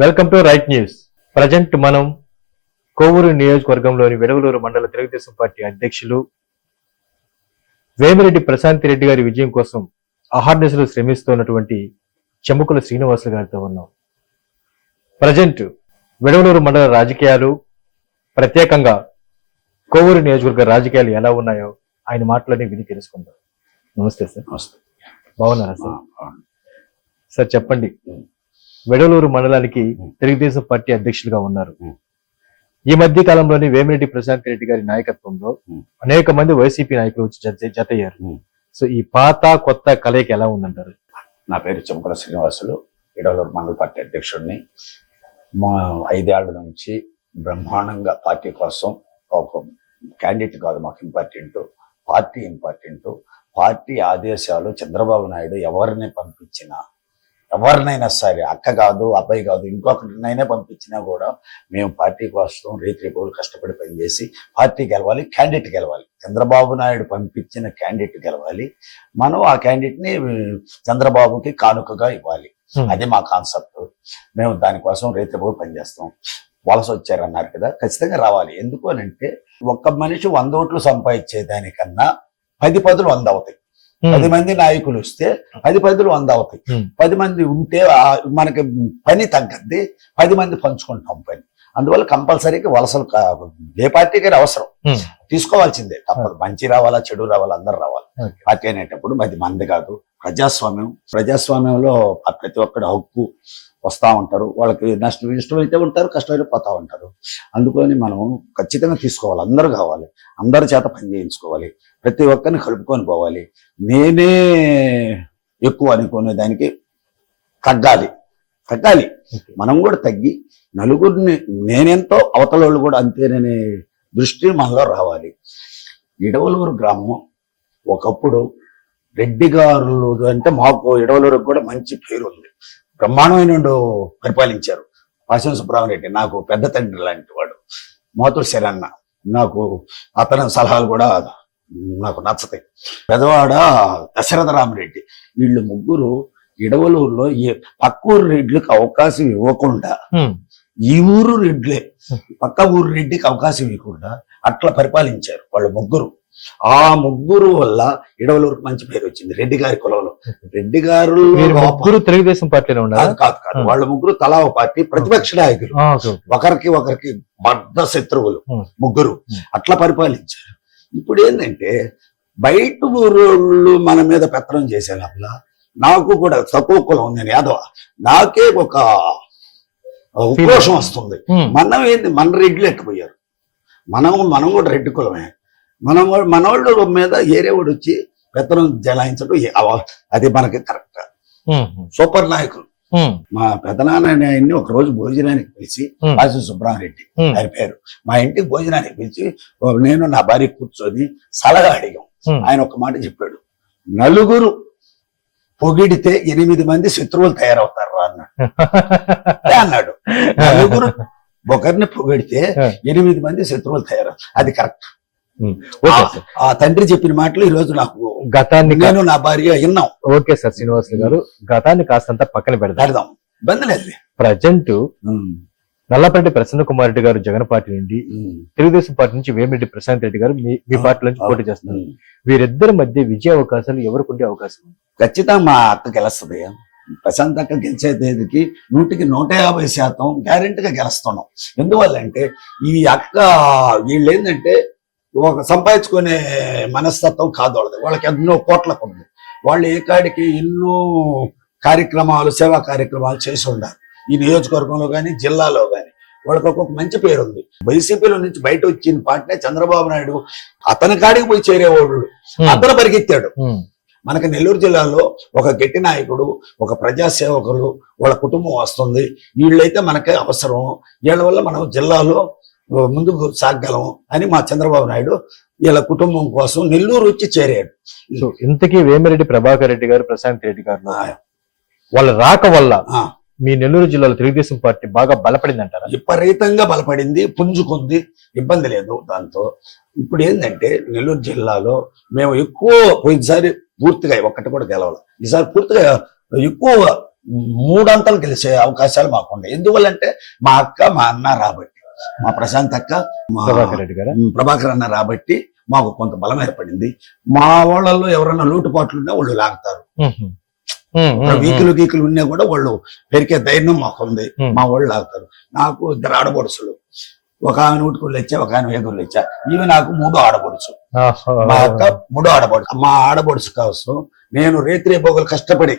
Welcome to right news. Present మనం కోవూరు నియోజకవర్గంలోని వెడవలూరు మండల తెలుగుదేశం పార్టీ అధ్యక్షులు వేమిరెడ్డి ప్రశాంత్ రెడ్డి గారి విజయం కోసం అహార్నెస్లు శ్రమిస్తున్నటువంటి చెముకుల శ్రీనివాసులు గారితో ఉన్నాం. ప్రజెంట్ వెడవలూరు మండల రాజకీయాలు ప్రత్యేకంగా కోవూరు నియోజకవర్గ రాజకీయాలు ఎలా ఉన్నాయో ఆయన మాటలని విని తెలుసుకుందాం. నమస్తే సార్. నమస్తే. బాగున్నారా సార్? సార్ చెప్పండి. వెడలూరు మండలానికి తెలుగుదేశం పార్టీ అధ్యక్షులుగా ఉన్నారు. ఈ మధ్య కాలంలోని వేమిరెడ్డి ప్రశాంత్ రెడ్డి గారి నాయకత్వంలో. అనేక మంది వైసీపీ నాయకులు వచ్చి జత జతయ్యారు ఉం. సో ఈ పాత కొత్త కలయిక ఎలా ఉందంటారు నా పేరు చెంపల శ్రీనివాసులు ఇడవలూరు మండల పార్టీ అధ్యక్షుడిని మా ఐదేళ్ళ నుంచి బ్రహ్మాండంగా పార్టీ కోసం ఒక క్యాండిడేట్ కాదు మాకు ఇంపార్టెంట్ పార్టీ ఇంపార్టెంట్ పార్టీ ఆదేశాలు చంద్రబాబు నాయుడు ఎవరిని పంపించినా ఎవరినైనా సరే అక్క కాదు అబ్బాయి కాదు ఇంకొకరినైనా పంపించినా కూడా మేము పార్టీ కోసం రేతి రేపులు కష్టపడి పనిచేసి పార్టీ గెలవాలి క్యాండిడేట్ గెలవాలి. చంద్రబాబు నాయుడు పంపించిన క్యాండిడేట్ గెలవాలి. మనం ఆ క్యాండిడేట్ని చంద్రబాబుకి కానుకగా ఇవ్వాలి. అది మా కాన్సెప్ట్ మేము దానికోసం రేత్రిపోయి పనిచేస్తాం. వలస వచ్చారన్నారు కదా ఖచ్చితంగా రావాలి. ఎందుకు అని అంటే ఒక్క మనిషి వంద ఓట్లు సంపాదించే దానికన్నా పది పదులు వంద అవుతాయి. పది మంది నాయకులు వస్తే పది పదులు వంద అవుతాయి. Hmm. పది మంది ఉంటే మనకి పని తగ్గద్ది పది మంది పంచుకుంటాం పని. అందువల్ల కంపల్సరీగా వలసలు ఏ పార్టీకి అవసరం. తీసుకోవాల్సిందే. తప్పదు. మంచి రావాలా చెడు రావాలా అందరు రావాలి. పార్టీ అనేటప్పుడు అది మంది కాదు. ప్రజాస్వామ్యం. ప్రజాస్వామ్యంలో ప్రతి ఒక్కటి హక్కు వస్తా ఉంటారు. వాళ్ళకి నష్టం ఇష్టమైతే ఉంటారు కష్టమైతే పోతా ఉంటారు. అందుకని మనం ఖచ్చితంగా తీసుకోవాలి. అందరూ కావాలి. అందరి చేత పని చేయించుకోవాలి. ప్రతి ఒక్కరిని కలుపుకొని పోవాలి. నేనే ఎక్కువ అనుకునే దానికి తగ్గాలి. తగ్గాలి. మనం కూడా తగ్గి నలుగురిని నేనెంతో అవతల వాళ్ళు కూడా అంతేననే దృష్టి మనలో రావాలి. ఇడవలూరు గ్రామం ఒకప్పుడు రెడ్డి గారులు అంటే మాకు ఇడవలూరుకు కూడా మంచి పేరు ఉంది. బ్రహ్మాండమైన పరిపాలించారు. పాశం సుబ్రహ్మరెడ్డి నాకు పెద్ద తండ్రి లాంటి వాడు. మోతూరు శరన్న నాకు అతని సలహాలు కూడా నాకు నచ్చతాయి. పెదవాడ దశరథ రామరెడ్డి. వీళ్ళు ముగ్గురు ఇడవలూరులో పక్కూరు రెడ్లకు అవకాశం ఇవ్వకుండా. ఈ ఊరు రెడ్లే పక్క ఊరు రెడ్డికి అవకాశం ఇవ్వకుండా అట్లా పరిపాలించారు వాళ్ళు ముగ్గురు. ఆ ముగ్గురు వల్ల ఇడవలూరుకు మంచి పేరు వచ్చింది. రెడ్డి గారి కులంలో. రెడ్డి గారు ముగ్గురు తెలుగుదేశం పార్టీలో ఉన్నారు కాదు కాదు వాళ్ళ ముగ్గురు తలా పార్టీ ప్రతిపక్ష నాయకులు. ఒకరికి ఒకరికి బద్ద శత్రువులు. ముగ్గురు. అట్లా పరిపాలించారు. ఇప్పుడు ఏంటంటే బయట ఊరోళ్ళు మన మీద పెత్తనం చేసే లోపల నాకు కూడా తక్కువ కులం నేను యాదవ. నాకే ఒక ఉక్రోషం వస్తుంది. మనం ఏంది? మన రెడ్లు ఎట్టుపోయారు మనం మనం కూడా రెడ్డి కులమే. మనం మనోళ్ళు మీద ఏరే వాడు వచ్చి పెత్తనం జలాయించడం అది మనకి కరెక్ట్. సూపర్ నాయకులు. మా పెదనాన్న ఆయన్ని ఒక రోజు భోజనానికి పిలిచి Hmm. రాజు సుబ్రహ్మరెడ్డి ఆయన పేరు. మా ఇంటికి భోజనానికి పిలిచి నేను నా భార్య కూర్చొని సలహా అడిగాం. ఆయన ఒక మాట చెప్పాడు. నలుగురు పొగిడితే ఎనిమిది మంది శత్రువులు తయారవుతారు రా అన్నాడు. అన్నాడు? నలుగురు ఒకరిని పొగిడితే. ఎనిమిది మంది శత్రువులు తయారవు అది కరెక్ట్. ఆ తండ్రి చెప్పిన మాటలు ఈ రోజు నాకు గతాన్ని నేను నా భార్య విన్నాం. ఓకే సార్ శ్రీనివాసులు గారు గతాన్ని కాస్తంత పక్కన పెడదాం. పెడదాం. ఇబ్బంది లేదు. ప్రజెంట్ నల్లపరెడ్డి ప్రసన్న కుమార్ రెడ్డి గారు జగన్ పార్టీ నుండి తెలుగుదేశం పార్టీ నుంచి వేమిరెడ్డి ప్రశాంత్ రెడ్డి గారు మీ పార్టీ నుంచి పోటీ చేస్తున్నారు. వీరిద్దరి మధ్య విజయ అవకాశాలు ఎవరికి ఉండే అవకాశం ఖచ్చితంగా మా అక్క గెలుస్తుంది. ప్రశాంత్ అక్క గెలిచే తేదీకి నూటికి నూట యాభై శాతం గ్యారెంటీగా గెలుస్తున్నాం. ఎందువల్ల అంటే ఈ అక్క వీళ్ళు ఏంటంటే ఒక సంపాదించుకునే మనస్తత్వం కాదు వాళ్ళది. వాళ్ళకి ఎన్నో కోట్లకు ఉంది. వాళ్ళు ఏ కాడికి ఎన్నో కార్యక్రమాలు సేవా కార్యక్రమాలు చేసి ఉండాలి. ఈ నియోజకవర్గంలో కానీ జిల్లాలో కానీ వాళ్ళకి ఒక మంచి పేరు ఉంది వైసీపీలో నుంచి బయట వచ్చిన పార్టీ చంద్రబాబు నాయుడు. అతని కాడికి పోయి చేరేవాడు. అతను పరిగెత్తాడు. మనకి నెల్లూరు జిల్లాలో ఒక గట్టి నాయకుడు ఒక ప్రజాసేవకులు వాళ్ళ కుటుంబం వస్తుంది. వీళ్ళైతే మనకే అవసరం. వీళ్ళ వల్ల మనం జిల్లాలో ముందుకు సాగలం అని మా చంద్రబాబు నాయుడు వీళ్ళ కుటుంబం కోసం నెల్లూరు వచ్చి చేరాడు. ఇంతకీ వేమిరెడ్డి ప్రభాకర్ రెడ్డి గారు ప్రశాంత్ రెడ్డి గారు వాళ్ళ రాక వల్ల మీ నెల్లూరు జిల్లాలో తెలుగుదేశం పార్టీ బాగా బలపడింది అంటారా విపరీతంగా బలపడింది పుంజుకుంది ఇబ్బంది లేదు దాంతో. ఇప్పుడు ఏంటంటే నెల్లూరు జిల్లాలో మేము ఎక్కువ పోయినసారి పూర్తిగా ఒక్కటి కూడా గెలవాలి. ఈసారి పూర్తిగా ఎక్కువ మూడంతలు గెలిచే అవకాశాలు మాకు ఉన్నాయి ఎందువల్లంటే మా అక్క మా అన్న రాబట్టి మా ప్రశాంత్ అక్క మా ప్రభాకర్ రెడ్డి గారా? ప్రభాకర్ అన్న రాబట్టి మాకు కొంత బలం ఏర్పడింది. మా వాళ్ళల్లో ఎవరైనా లోటుపాట్లు ఉన్నా వాళ్ళు లాగుతారు. వీకులు గీకులు ఉన్నా కూడా వాళ్ళు పెరిగే ధైర్యం మాకు ఉంది. మా వాళ్ళు లాగుతారు నాకు ఇద్దరు ఆడపడుచులు. ఒక ఆమె నూటికుళ్ళు ఇచ్చా ఒక ఆమె వేగుళ్ళు ఇచ్చా ఇవి నాకు మూడు ఆడపడుచు. మా అక్క మూడో ఆడపడుచు. మా ఆడపడుచు కోసం నేను రేత్రి బొగలు కష్టపడి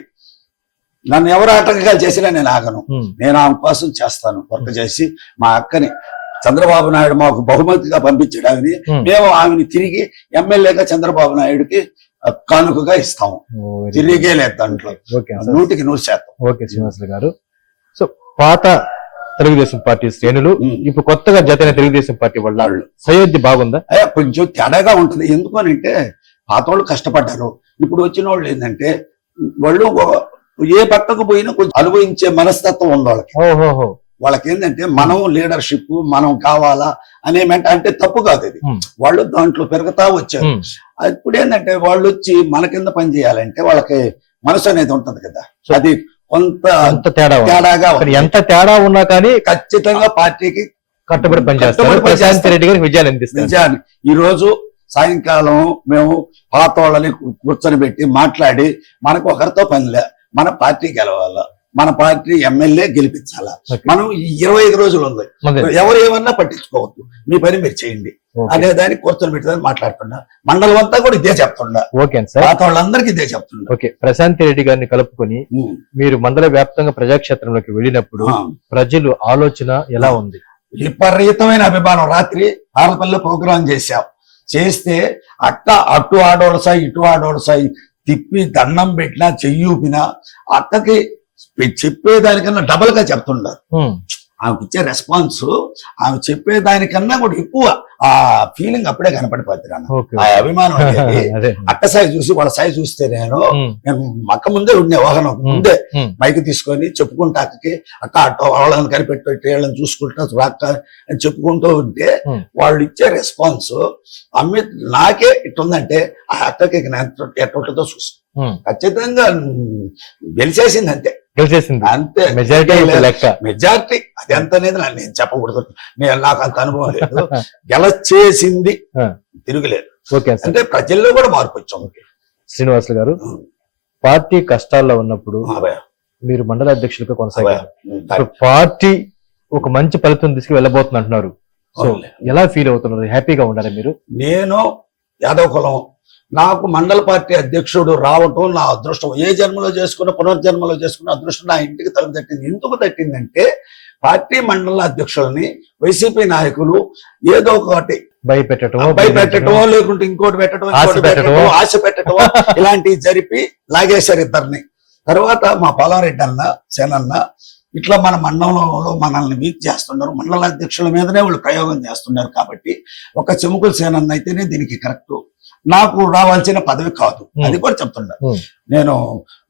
నన్ను ఎవరు ఆటంకాలు చేసినా నేను ఆగను. నేను ఆమె కోసం చేస్తాను వర్క్ చేసి మా అక్కని చంద్రబాబు నాయుడు మాకు బహుమతిగా పంపించాడు ఆమెని ఉమ్. మేము ఆమెని తిరిగి ఎమ్మెల్యేగా చంద్రబాబు నాయుడుకి కానుకగా ఇస్తాము good. తిరిగే లేదు దాంట్లో. నూటికి నూరు శాతం. ఓకే శ్రీనివాసులు గారు. సో పాత తెలుగుదేశం పార్టీ శ్రేణులు. ఇప్పుడు కొత్తగా జతైన తెలుగుదేశం పార్టీ వాళ్ళు. సయోధ్య బాగుందా? అయ్యా కొంచెం తేడాగా ఉంటుంది. ఎందుకు అని అంటే పాత వాళ్ళు కష్టపడ్డారు. ఇప్పుడు వచ్చిన వాళ్ళు ఏంటంటే వాళ్ళు ఏ పక్కకు పోయినా కొంచెం అనుభవించే మనస్తత్వం ఉంది వాళ్ళకి. వాళ్ళకి ఏంటంటే మనం లీడర్షిప్ మనం కావాలా అనే మెంట అంటే తప్పు కాదు ఇది. వాళ్ళు దాంట్లో పెరుగుతా వచ్చారు. ఇప్పుడు ఏంటంటే వాళ్ళు వచ్చి మన కింద పని చేయాలంటే వాళ్ళకి మనసు అనేది ఉంటది కదా అది కొంత తేడా. తేడాగా. ఎంత తేడా ఉన్నా కానీ ఖచ్చితంగా పార్టీకి కట్టుబడి పనిచేస్తారు ప్రశాంత్. రెడ్డి గారికి విజయాలు అందిస్తారు నిజాన్ని ఈ రోజు సాయంకాలం మేము పాత వాళ్ళని కూర్చొని పెట్టి మాట్లాడి మనకు ఒకరితో పనిలే మన పార్టీ గెలవాలా మన పార్టీ ఎమ్మెల్యే గెలిపించాలా. మనం ఈ ఇరవై ఐదు రోజులు ఉంది. ఎవరు ఏమన్నా పట్టించుకోవద్దు. మీ పని మీరు చేయండి. అనే దాన్ని కూర్చొని పెట్టి మాట్లాడుతున్నా. మండలం అంతా కూడా ఇదే చెప్తుండా ఓకే సార్. పాత వాళ్ళందరికీ ఇదే చెప్తుండా ఓకే. ప్రశాంత్ రెడ్డి గారిని కలుపుకొని. మీరు మండల వ్యాప్తంగా ప్రజాక్షేత్రంలోకి వెళ్ళినప్పుడు. ప్రజలు ఆలోచన ఎలా ఉంది? విపరీతమైన అభిమానం. రాత్రి ఆరపల్లిలో ప్రోగ్రాం చేశాం. చేస్తే అట్ట అటు ఆడోడసాయి ఇటు ఆడోడసాయి తిప్పి దండం పెట్టినా చెయ్యి ఊపినా అక్కకి చెప్పేదానికన్నా డబల్గా చెప్తున్నారు ఉమ్. ఆమెకి ఇచ్చే రెస్పాన్స్ ఆమె చెప్పేదానికన్నా కూడా ఎక్కువ ఆ ఫీలింగ్ అప్పుడే కనపడిపోతుంది నాన్న. ఆ అభిమానం అనేది అక్క సాయి చూసి వాళ్ళ సాయి చూస్తే నేను. నేను మక్క ముందే ఉండే వాహనం ముందే. మైక్ తీసుకొని చెప్పుకుంటా అక్కకి అక్క అట్టో వాళ్ళని కనిపెట్టి వాళ్ళని చూసుకుంటా రాక్క అని చెప్పుకుంటూ ఉంటే. వాళ్ళు ఇచ్చే రెస్పాన్స్ అమ్మి నాకే ఇట్టుందంటే ఆ అక్కకి ఎట్టుంటుందో చూసు ఉమ్. ఖచ్చితంగా గెలిచేసింది అంతే. గెలిచేసింది. అంతే. మెజారిటీ లెక్క. మెజారిటీ. అది ఎంత అనేది నేను చెప్పకూడదు. నేను నాకు అంత అనుభవం లేదు. గెలచేసింది. తిరుగులేదు. ఓకే అంటే ప్రజల్లో కూడా మార్పు వచ్చాం శ్రీనివాసులు గారు పార్టీ కష్టాల్లో ఉన్నప్పుడు మీరు మండల అధ్యక్షులుగా. కొనసాగారు. పార్టీ ఒక మంచి ఫలితం తీసుకు వెళ్ళబోతుంది అంటున్నారు సో. ఎలా ఫీల్ అవుతున్నారు? హ్యాపీగా ఉండాలి మీరు? నేను యాదవ కులం. నాకు మండల పార్టీ అధ్యక్షుడు రావటం నా అదృష్టం. ఏ జన్మలో చేసుకున్న పునర్జన్మలో చేసుకున్న అదృష్టం నా ఇంటికి తలుపు తట్టింది. ఎందుకు తట్టిందంటే పార్టీ మండల అధ్యక్షులని వైసీపీ నాయకులు ఏదో ఒకటి భయపెట్టడం అబ్బాయి పెట్టడమో లేకుంటే ఇంకోటి పెట్టడం ఆశ ఇంకోటి పెట్టడమో ఇలాంటివి జరిపి లాగేశారు ఇద్దరిని. తర్వాత మా పాలారెడ్డి అన్న సేనన్న ఇట్లా మన మండలంలో మనల్ని వీక్ చేస్తున్నారు. మండల అధ్యక్షుల మీదనే వాళ్ళు ప్రయోగం చేస్తున్నారు కాబట్టి ఒక చెముకుల సేనన్న అయితేనే దీనికి కరెక్ట్ నాకు రావాల్సిన పదవి కాదు. అది కూడా చెప్తున్నా. నేను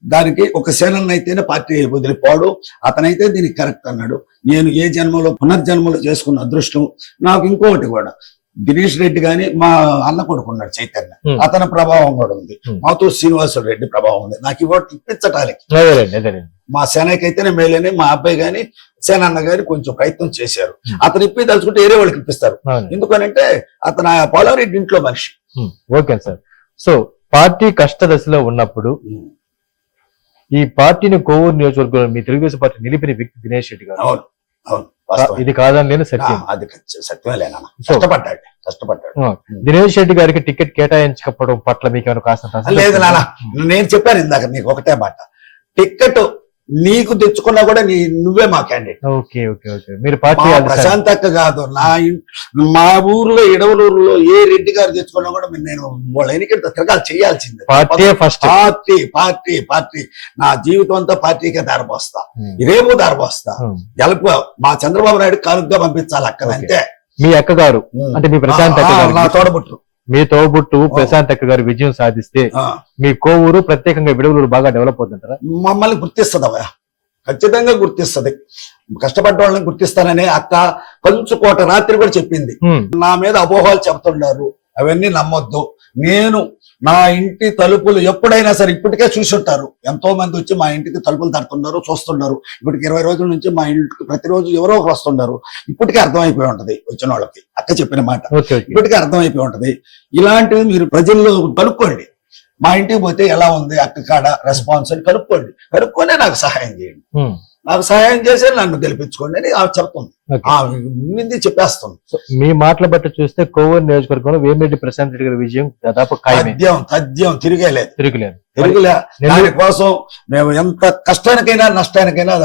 దానికి ఒక సేనన్న అయితేనే పార్టీ వదిలిపోడు. అతనైతే దీనికి కరెక్ట్ అన్నాడు. నేను ఏ జన్మలో పునర్జన్మలో చేసుకున్న అదృష్టం నాకు ఇంకొకటి కూడా. దినేష్ రెడ్డి గాని మా అన్న కొడుకున్నాడు చైతన్య. అతని ప్రభావం కూడా ఉంది. మాతో శ్రీనివాసుడు రెడ్డి ప్రభావం ఉంది. నాకు ఇవ్వటి ఇప్పించటానికి. మా సేనకి అయితేనే మేలేని మా అబ్బాయి గాని సేనన్న గాని కొంచెం ప్రయత్నం చేశారు. Hmm. అతను ఇప్పి తలుచుకుంటే వేరే వాళ్ళకి ఇప్పిస్తారు. ఎందుకనంటే అతను ఆ పోలారెడ్డి ఇంట్లో మనిషి. ఉమ్. Okay sir. సో పార్టీ కష్ట దశలో ఉన్నప్పుడు ఈ పార్టీని కోవూరు నియోజకవర్గంలో మీ తెలుగుదేశం పార్టీ నిలిపిన వ్యక్తి దినేష్ రెడ్డి గారు. అవును. అవును. ఇది కాదని నేను సత్యం అది సత్యమేలేనా కష్టపడ్డాడు. కష్టపడ్డాడు. దినేష్ రెడ్డి గారికి టికెట్ కేటాయించకపోవడం పట్ల మీకు ఏమైనా కాస్త లేదు నాన్న. నేను చెప్పాను ఇందాక నీకు ఒకటే మాట. టికెట్ నీకు తెచ్చుకున్నా కూడా నీ నువ్వే మా క్యాండిడేట్ ఓకే ఓకే ఓకే. మీరు పార్టీ. ప్రశాంత్ అక్క కాదు నా మా ఊర్లో ఇడవలూరులో ఏ రెడ్డి గారు తెచ్చుకున్నా కూడా నేను వాళ్ళ ఎన్నికలు తిరగాలి చేయాల్సిందే. Party first party party party. నా జీవితం అంతా పార్టీకే దారిపోస్తా. ఉమ్. ఇదేమో దారిపోస్తా. ఉమ్. గెలుపు మా చంద్రబాబు నాయుడు కానుకగా పంపించాలి అక్కడ. అంతే. మీ అక్క గారు అంటే మీ ప్రశాంత్ నా తోడబుట్టు. మీ తోబుట్టు ప్రశాంత్ అక్క గారు విజయం సాధిస్తే మీ కోవూరు ప్రత్యేకంగా విడవలూరు బాగా డెవలప్ అవుతుంటారా మమ్మల్ని గుర్తిస్తుంది అవయా ఖచ్చితంగా గుర్తిస్తది. కష్టపడ్డ వాళ్ళని గుర్తిస్తానని అక్క కంచుకోట రాత్రి కూడా చెప్పింది. నా మీద అపోహలు చెప్తున్నారు అవన్నీ నమ్మొద్దు. నేను నా ఇంటి తలుపులు ఎప్పుడైనా సరే ఇప్పటికే చూసి ఉంటారు ఎంతో మంది వచ్చి మా ఇంటికి తలుపులు తడుతున్నారు చూస్తున్నారు. ఇప్పటికి ఇరవై రోజుల నుంచి మా ఇంటికి ప్రతిరోజు ఎవరో ఒకరు వస్తున్నారు ఇప్పటికే అర్థమైపోయి ఉంటది వచ్చిన వాళ్ళకి. అక్క చెప్పిన మాట. ఇప్పటికే అర్థమైపోయి ఉంటది. ఇలాంటివి మీరు ప్రజల్లో కనుక్కోండి. మా ఇంటికి పోతే ఎలా ఉంది అక్క కాడ రెస్పాన్స్ అని కనుక్కోండి. కనుక్కొనే నాకు సహాయం చేయండి. నాకు సహాయం చేసి నన్ను గెలిపించుకోండి అని చెప్తుంది. చెప్పేస్తుంది. సో మీ మాటల బట్టి చూస్తే కోవూరు నియోజకవర్గంలో వేమిరెడ్డి ప్రశాంత్ రెడ్డి గారి విజయం దాదాపు తథ్యం తథ్యం తిరిగేలేదు. తిరుగులేదు. తిరిగిలే. దానికోసం మేము ఎంత కష్టానికైనా నష్టానికైనా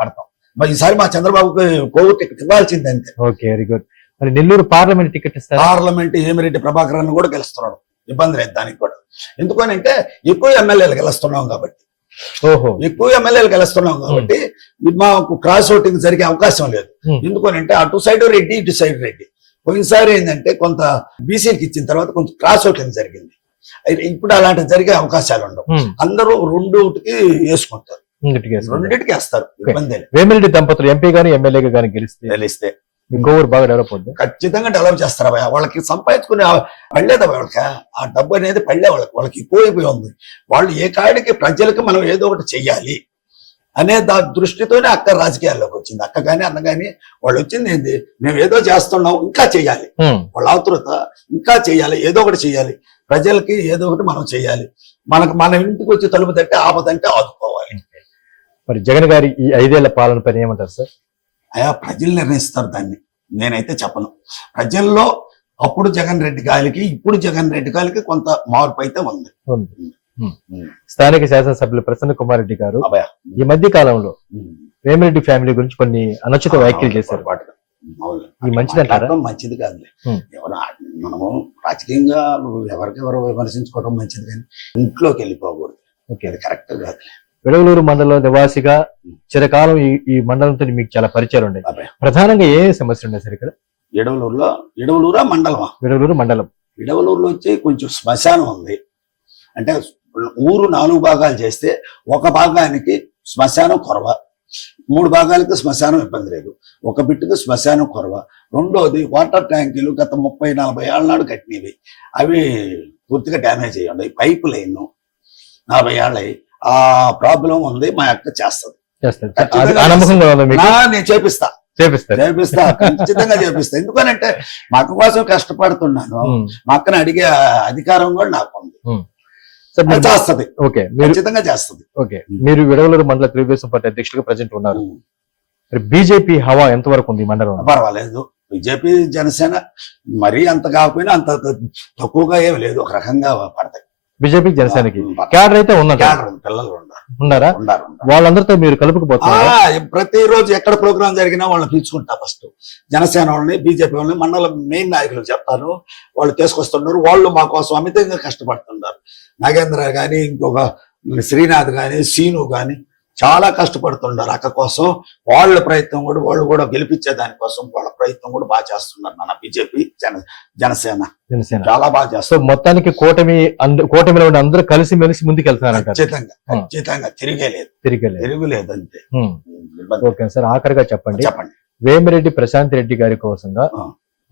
పడతాం. మరి ఈసారి మా చంద్రబాబుకి కోవిడ్ టికెట్ ఇవ్వాల్సింది అంతే. Okay very good. మరి నెల్లూరు పార్లమెంట్ టికెట్ ఇస్తారా? పార్లమెంట్ ఏమిరెడ్డి ప్రభాకర్ కూడా గెలుస్తున్నాడు. ఇబ్బంది లేదు దానికి కూడా. ఎందుకనంటే ఎక్కువ ఎమ్మెల్యేలు గెలుస్తున్నాం కాబట్టి. ఎక్కువ ఎమ్మెల్యేలు గెలుస్తున్నాం కాబట్టి మాకు క్రాస్ ఓటింగ్ జరిగే అవకాశం లేదు. Hmm. ఎందుకనంటే అటు సైడ్ రెడ్డి ఇటు సైడ్ రెడ్డి. పోయినసారి ఏంటంటే కొంత బీసీలకు ఇచ్చిన తర్వాత కొంచెం క్రాస్ ఓటింగ్ జరిగింది. అయితే ఇప్పుడు అలాంటి జరిగే అవకాశాలు ఉండవు. ఉమ్. అందరూ రెండుకి వేసుకుంటారు. రెండింటికి వేస్తారు. ఇబ్బంది. వేమిరెడ్డి దంపతులు ఎంపీ గాని ఎమ్మెల్యేగా గాని గెలిస్తే? తెలిస్తే మీ కోవూరు బాగా డెవలప్ అవుతుంది ఖచ్చితంగా డెవలప్ చేస్తారు భయ వాళ్ళకి సంపాదించుకునే పడలేదా వాళ్ళకి ఆ డబ్బు అనేది పడలే వాళ్ళకి వాళ్ళకి ఎక్కువైపోయి ఉంది. వాళ్ళు ఏ కాడికి ప్రజలకు మనం ఏదో ఒకటి చెయ్యాలి అనే దా దృష్టితోనే అక్క రాజకీయాల్లోకి వచ్చింది. అక్క కానీ అన్న కానీ వాళ్ళు వచ్చింది ఏంది? మేము ఏదో చేస్తున్నాం ఇంకా చెయ్యాలి. ఉమ్. వాళ్ళ ఆతురత ఇంకా చెయ్యాలి ఏదో ఒకటి చెయ్యాలి. ప్రజలకి ఏదో ఒకటి మనం చెయ్యాలి. మనకు మన ఇంటికి వచ్చి తలుపు తట్టి ఆపదంటే ఆదుకోవాలి. మరి జగన్ గారి ఈ ఐదేళ్ళ పాలన పైన ఏమంటారు సార్? అయా ప్రజలు నిర్ణయిస్తారు దాన్ని. నేనైతే చెప్పను. ప్రజల్లో అప్పుడు జగన్ రెడ్డి గాలికి ఇప్పుడు జగన్ రెడ్డి గాలికి కొంత మార్పు అయితే ఉంది. స్థానిక శాసనసభ్యులు ప్రసన్న కుమార్ రెడ్డి గారు ఈ మధ్య కాలంలో వేమిరెడ్డి ఫ్యామిలీ గురించి కొన్ని అనుచిత వ్యాఖ్యలు చేశారు. మంచిది కాదులే. ఉం. ఎవరు మనము రాజకీయంగా ఎవరికెవరు విమర్శించుకోవడం మంచిది కానీ ఇంట్లోకి వెళ్ళిపోకూడదు. ఓకే. అది కరెక్ట్ కాదు విడవలూరు మండలంలో నివాసిగా చిరకాలం ఈ ఈ మండలంతో మీకు చాలా పరిచయాలు ఉన్నాయి. ప్రధానంగా ఏ సమస్యలు ఉన్నాయి సార్ ఇక్కడ? ఎడవలూరులో ఎడవలూరా మండలమా? విడవలూరు మండలం. ఇడవలూరులో వచ్చి కొంచెం శ్మశానం ఉంది. అంటే ఊరు నాలుగు భాగాలు చేస్తే ఒక భాగానికి శ్మశానం కొరవ మూడు భాగాలకు శ్మశానం ఇబ్బంది లేదు. ఒక బిట్టుకు శ్మశానం కొరవ. రెండోది వాటర్ ట్యాంకీలు గత ముప్పై నలభై ఏళ్ళ నాడు కట్టినవి. అవి పూర్తిగా డ్యామేజ్ అయ్యి ఉన్నాయి. పైపు లైన్ నలభై ఏళ్ళయి. ఆ ప్రాబ్లం ఉంది మా అక్క చేస్తుంది. ఉందా నేను చేపిస్తా. చేపిస్తా ఖచ్చితంగా చేపిస్తా. ఎందుకనంటే మా అక్క కోసం కష్టపడుతున్నాను. మా అక్కని అడిగే అధికారం కూడా నాకు ఉంది. చేస్తది. ఓకే ఖచ్చితంగా చేస్తది. ఓకే మీరు విడవలూరు మండల తెలుగుదేశం పార్టీ అధ్యక్షులుగా ప్రజెంట్ ఉన్నారు. మరి బీజేపీ హవా ఎంతవరకు ఉంది ఈ మండలం పర్వాలేదు. బీజేపీ జనసేన మరీ అంత కాకపోయినా అంత తక్కువగా ఏమి లేదు. ఒక రకంగా పడతాయి. బీజేపీ జనసేనకి. క్యాడర్ అయితే పిల్లలు ఉన్నారు. వాళ్ళందరితో మీరు కలుపుకుపోతున్నారు? ప్రతిరోజు ఎక్కడ ప్రోగ్రాం జరిగినా వాళ్ళని పిలుచుకుంటా ఫస్ట్ జనసేన వాళ్ళని బీజేపీ వాళ్ళని మండల మెయిన్ నాయకులు చెప్తాను. వాళ్ళు తీసుకొస్తున్నారు. వాళ్ళు మా కోసం అమితంగా కష్టపడుతున్నారు. నాగేంద్ర గాని ఇంకొక శ్రీనాథ్ గాని సీను గాని చాలా కష్టపడుతున్నారు అక్క కోసం. వాళ్ళ ప్రయత్నం కూడా వాళ్ళు కూడా గెలిపించే దానికోసం వాళ్ళ ప్రయత్నం కూడా బాగా చేస్తున్నారు మన బీజేపీ జన జనసేన. జనసేన. చాలా బాగా చేస్తారు మొత్తానికి కూటమి కూటమిలో ఉండి అందరూ కలిసి మెలిసి ముందుకు వెళ్తున్నారంటారు ఖచ్చితంగా. ఖచ్చితంగా తిరిగేలేదు. తిరిగి తిరుగులేదు అంతే. ఓకే సార్ ఆఖరిగా చెప్పండి. చెప్పండి. వేమిరెడ్డి ప్రశాంత్ రెడ్డి గారి కోసంగా.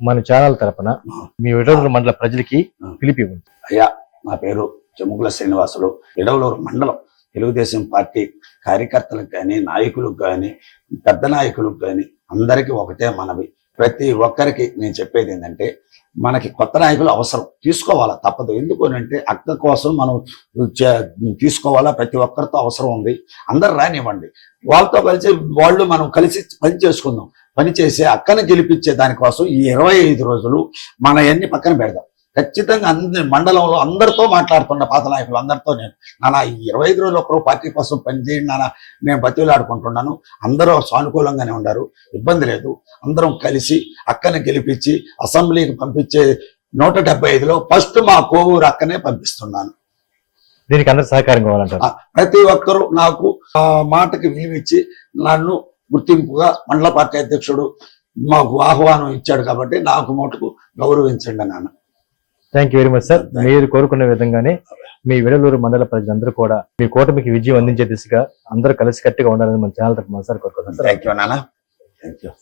మన ఛానల్ తరపున. మీ విడవలూరు మండల ప్రజలకి. పిలిపి ఇవ్వండి అయ్యా నా పేరు చెముకుల శ్రీనివాసులు. ఇడవలూరు మండలం తెలుగుదేశం పార్టీ కార్యకర్తలకు కానీ నాయకులకు కానీ పెద్ద నాయకులకు కానీ అందరికీ ఒకటే మనవి. ప్రతి ఒక్కరికి నేను చెప్పేది ఏంటంటే మనకి కొత్త నాయకులు అవసరం. తీసుకోవాలా? తప్పదు. ఎందుకు అంటే అక్క కోసం మనం తీసుకోవాలా? ప్రతి ఒక్కరితో అవసరం ఉంది. అందరు రానివ్వండి. వాళ్ళతో కలిసి వాళ్ళు మనం కలిసి పని చేసుకుందాం. పని చేసి అక్కని గెలిపించే దానికోసం ఈ ఇరవై ఐదు రోజులు మన అన్ని పక్కన పెడదాం? ఖచ్చితంగా అందరి మండలంలో అందరితో మాట్లాడుతున్న పాత నాయకులు అందరితో నేను. నాన్న ఈ ఇరవై ఐదు రోజులు ఒకరు పార్టీ కోసం పనిచేయండి నాన్న నేను బతిలాడుకుంటున్నాను. అందరూ సానుకూలంగానే ఉన్నారు ఇబ్బంది లేదు. అందరం కలిసి అక్కని గెలిపించి అసెంబ్లీకి పంపించే నూట డెబ్బై ఐదులో ఫస్ట్ మా కోవూరు అక్కనే పంపిస్తున్నాను. దీనికి అందరు సహకారం కావాలంటారు. ప్రతి ఒక్కరూ నాకు ఆ మాటకి విలువిచ్చి నన్ను గుర్తింపుగా మండల పార్టీ అధ్యక్షుడు మాకు ఆహ్వానం ఇచ్చాడు కాబట్టి నాకు మటుకు గౌరవించండి నాన్న. Thank you very much sir మీరు కోరుకున్న విధంగానే మీ విడలూరు మండల ప్రజలందరూ కూడా మీ కూటమికి విజయం అందించే దిశగా అందరూ కలిసికట్టుగా ఉండాలని మన ఛానల్ తరఫున సార్ కోరుకుంటున్నాం. థ్యాంక్ యూ నాన్న. Thank you